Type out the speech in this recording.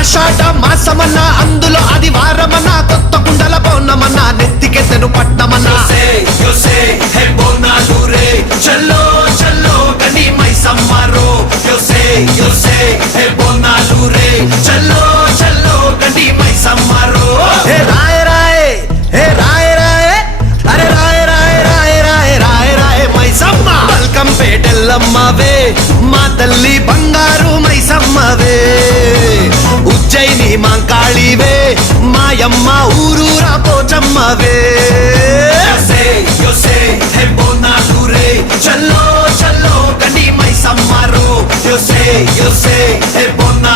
ఆషాఢ మాసమన్నా అందులో ఆదివారమన్నా కొత్త కుండల పౌర్ణమన్నా నెత్తికెత్తెను పట్నమన్నా హే బోనాలు రే చల్లో చల్లో గని మైసమ్మరో యోసే హే బోనాలు రే చల్లో చల్లో గని మైసమ్మరో హే రాయ రాయ హే రాయ రాయ అరే రాయ రాయ రాయ రాయ రాయ రాయ మైసమ్మ వెల్కమ్ పేటెల్లమ్మవే మా తల్లి బంగారు మైసమ్మవే ఉజ్జయిని మాంకాళివే మాయమ్మ ఊరూరా పోచమ్మవే యోసే హే బోనాలు రే చల్లో చల్లో గని మైసమ్మరో యోసే హే బోనాలు